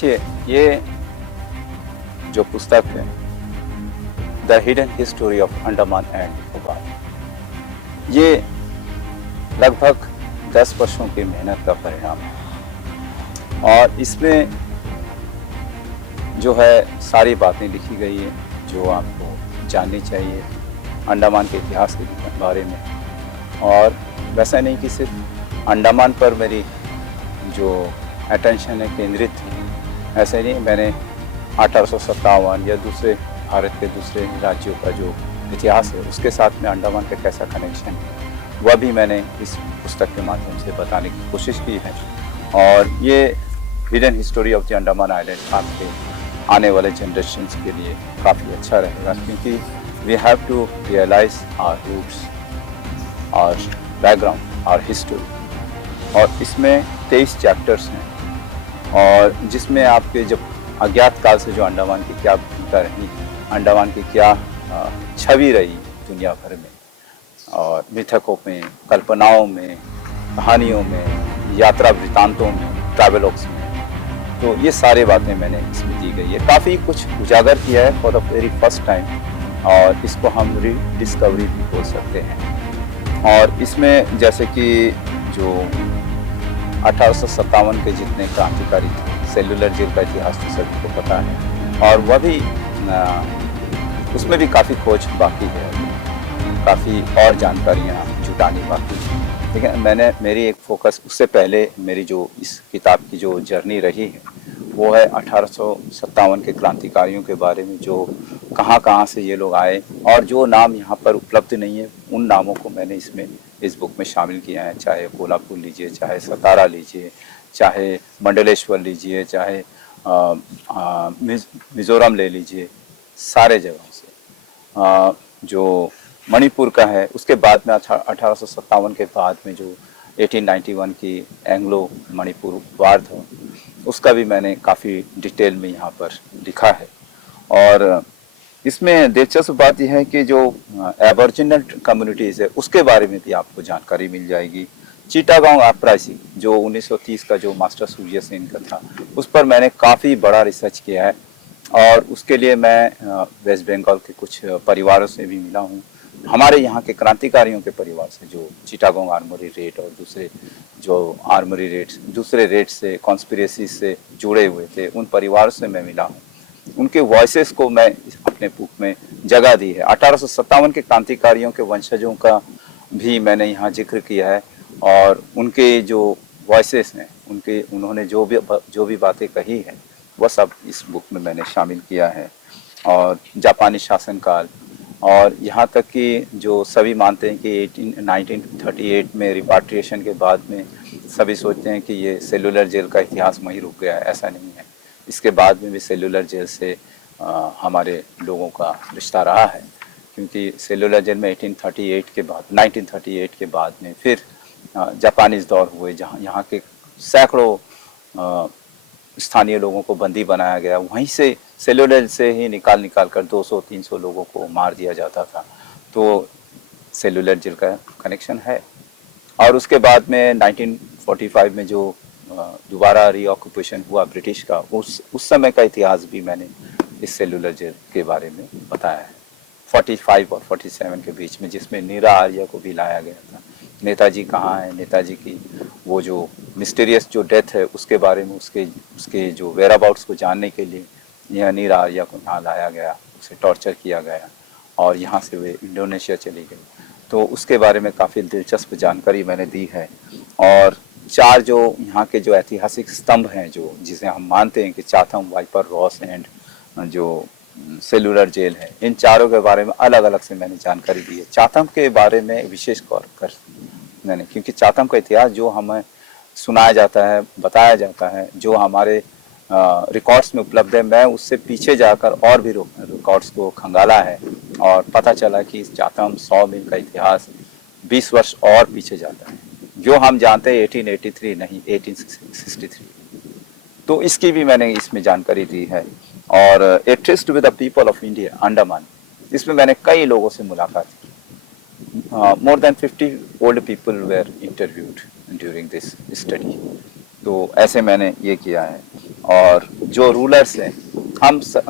देखिए, ये जो पुस्तक है the hidden history of Andaman and Nicobar, ये लगभग 10 वर्षों की मेहनत का परिणाम है। और इसमें जो है सारी बातें लिखी गई है जो आपको जाननी चाहिए अंडमान के इतिहास के बारे में। और वैसा नहीं कि सिर्फ अंडमान पर मेरी जो अटेंशन है केंद्रित थी, ऐसे नहीं। मैंने 1857 या दूसरे भारत के दूसरे राज्यों का जो इतिहास है उसके साथ में अंडमान का कैसा कनेक्शन है वह भी मैंने इस पुस्तक के माध्यम से बताने की कोशिश की है। और ये hidden history of the Andaman island आपके आने वाले जनरेशन्स के लिए काफ़ी अच्छा रहेगा, क्योंकि we have to realise our roots, our background, our history. और इसमें 23 चैप्टर्स हैं, और जिसमें आपके जब अज्ञात काल से जो अंडमान की क्या भूमिका रही, अंडमान की क्या छवि रही दुनिया भर में, और मिथकों में, कल्पनाओं में, कहानियों में, यात्रा वृतांतों में, ट्रैवलॉग्स में, तो ये सारी बातें मैंने इसमें दी गई है। काफ़ी कुछ उजागर किया है for the very first time, और इसको हम रीडिस्कवरी भी बोल सकते हैं। और इसमें जैसे कि जो 1857 के जितने क्रांतिकारी थे, सेलुलर जेल का इतिहास तो सभी को पता है, और वह भी उसमें भी काफ़ी खोज बाकी है, काफ़ी और जानकारियाँ जुटानी बाकी है। ठीक है, मेरी एक फोकस उससे पहले मेरी जो इस किताब की जो जर्नी रही है वो है 1857 के क्रांतिकारियों के बारे में, जो कहाँ से ये लोग आए, और जो नाम यहाँ पर उपलब्ध नहीं है उन नामों को मैंने इस बुक में शामिल किया है। चाहे कोल्हापुर लीजिए, चाहे सतारा लीजिए, चाहे मंडलेश्वर लीजिए, चाहे मिज़ोरम ले लीजिए, सारे जगहों से। जो मणिपुर का है, उसके बाद में 1857 के बाद में जो 1891 की एंग्लो मणिपुर वार था, उसका भी मैंने काफ़ी डिटेल में यहाँ पर लिखा है। और इसमें दिलचस्प बात यह है कि जो एबॉरिजिनल कम्युनिटीज़ है उसके बारे में भी आपको जानकारी मिल जाएगी। चिटागोंग अपराइजिंग जो 1930 का जो मास्टर सूर्य सेन का था, उस पर मैंने काफ़ी बड़ा रिसर्च किया है, और उसके लिए मैं वेस्ट बंगाल के कुछ परिवारों से भी मिला हूँ, हमारे यहाँ के क्रांतिकारियों के परिवार से जो चिटागोंग आर्मरी रेट और दूसरे जो आर्मरी रेट्स, दूसरे रेट से कॉन्स्पिरेसी से जुड़े हुए थे, उन परिवारों से मैं मिला हूँ। उनके वॉइसेस को मैं अपने बुक में जगह दी है। 1857 के क्रांतिकारियों के वंशजों का भी मैंने यहाँ जिक्र किया है, और उनके जो वॉइसेस हैं, उन्होंने जो भी बातें कही हैं वह सब इस बुक में मैंने शामिल किया है। और जापानी शासनकाल, और यहाँ तक कि जो सभी मानते हैं कि 1938 में रिपाट्रिएशन के बाद में सभी सोचते हैं कि ये सेलुलर जेल का इतिहास वहीं रुक गया है, ऐसा नहीं है। इसके बाद में भी सेलुलर जेल से हमारे लोगों का रिश्ता रहा है, क्योंकि सेलुलर जेल में 1938 के बाद में फिर जापानीज़ दौर हुए, जहाँ यहाँ के सैकड़ों स्थानीय लोगों को बंदी बनाया गया। वहीं से सेलुलर से ही निकाल कर 200-300 लोगों को मार दिया जाता था। तो सेलुलर जेल का कनेक्शन है। और उसके बाद में 1945 में जो दोबारा रीऑक्यूपेशन हुआ ब्रिटिश का, उस समय का इतिहास भी मैंने इस सेलुलर जेल के बारे में बताया है, 45 और 47 के बीच में, जिसमें नीरा आर्या को भी लाया गया था। नेताजी कहाँ है, नेताजी की वो जो मिस्टीरियस जो डेथ है उसके बारे में, उसके जो वेयर अबाउट्स को जानने के लिए यह नीरा आर्या को यहाँ लाया गया, उसे टॉर्चर किया गया, और यहाँ से वे इंडोनेशिया चली गई। तो उसके बारे में काफ़ी दिलचस्प जानकारी मैंने दी है। और 4 जो यहाँ के जो ऐतिहासिक स्तंभ हैं, जो जिसे हम मानते हैं कि चाथम, वाइपर, रॉस एंड जो सेलुलर जेल है, इन चारों के बारे में अलग अलग से मैंने जानकारी दी है। चाथम के बारे में विशेष तौर कर मैंने, क्योंकि चाथम का इतिहास जो हमें सुनाया जाता है, बताया जाता है, जो हमारे रिकॉर्ड्स में उपलब्ध है, मैं उससे पीछे जाकर और भी रिकॉर्ड्स को खंगाला है, और पता चला कि इस चाथम 100 मील का इतिहास 20 वर्ष और पीछे जाता है। जो हम जानते हैं 1883 नहीं, 1863। तो इसकी भी मैंने इसमें जानकारी दी है। और a tryst with the people of India, Andaman, इसमें मैंने कई लोगों से मुलाकात की। More than 50 old people were interviewed during this study. तो ऐसे मैंने ये किया है। और जो रूलर्स हैं,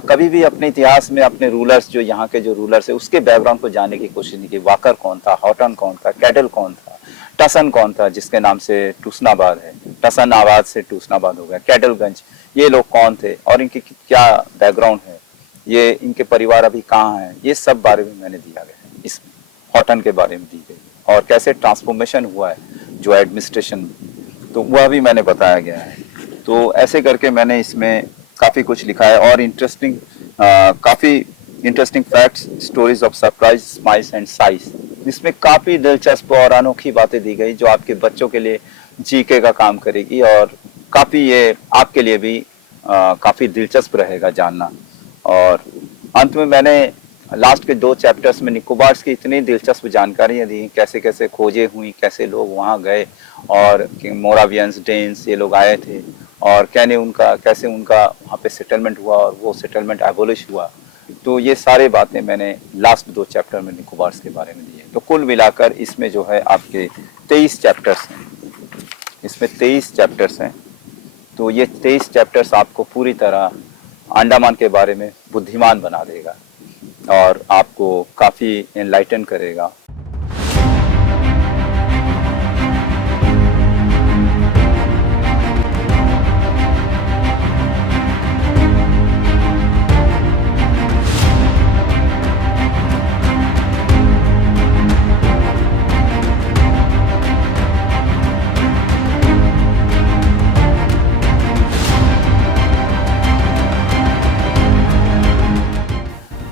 कभी भी अपने इतिहास में अपने रूलर्स, जो यहाँ के जो रूलर्स है, उसके बैकग्राउंड को जानने की कोशिश नहीं की। वाकर कौन था, हॉटन कौन था, कैडल कौन था, टसन कौन था जिसके नाम से टूसनाबाद है, टसन आबाद से टूसनाबाद हो गया, कैडलगंज, ये लोग कौन थे और इनकी क्या बैकग्राउंड है, ये इनके परिवार अभी कहाँ हैं, ये सब बारे में मैंने दिया गया है इसमें। हॉटन के बारे में दी गई और कैसे ट्रांसफॉर्मेशन हुआ है जो एडमिनिस्ट्रेशन में, तो वह भी मैंने बताया गया है। तो ऐसे करके मैंने इसमें काफ़ी कुछ लिखा है और काफ़ी interesting facts, stories of surprise, smiles and size, जिसमें काफ़ी दिलचस्प और अनोखी बातें दी गई जो आपके बच्चों के लिए जीके का काम करेगी और काफ़ी ये आपके लिए भी काफ़ी दिलचस्प रहेगा जानना। और अंत में मैंने लास्ट के 2 चैप्टर्स में निकोबार्स की इतनी दिलचस्प जानकारियाँ दी, कैसे कैसे खोजें हुई, कैसे लोग वहाँ गए और मोरावियंस, डेन्स, ये लोग आए थे और कैसे उनका वहाँ पे सेटलमेंट हुआ और वो सेटलमेंट एबोलिश हुआ। तो ये सारे बातें मैंने लास्ट 2 चैप्टर में निकोबार्स के बारे में दी है। तो कुल मिलाकर इसमें जो है आपके 23 चैप्टर्स हैं, इसमें 23 चैप्टर्स हैं। तो ये 23 चैप्टर्स आपको पूरी तरह अंडमान के बारे में बुद्धिमान बना देगा और आपको काफ़ी एनलाइटन करेगा।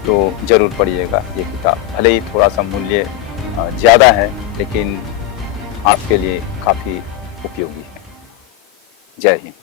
तो ज़रूर पढ़िएगा ये किताब, भले ही थोड़ा सा मूल्य ज़्यादा है लेकिन आपके लिए काफ़ी उपयोगी है। जय हिंद।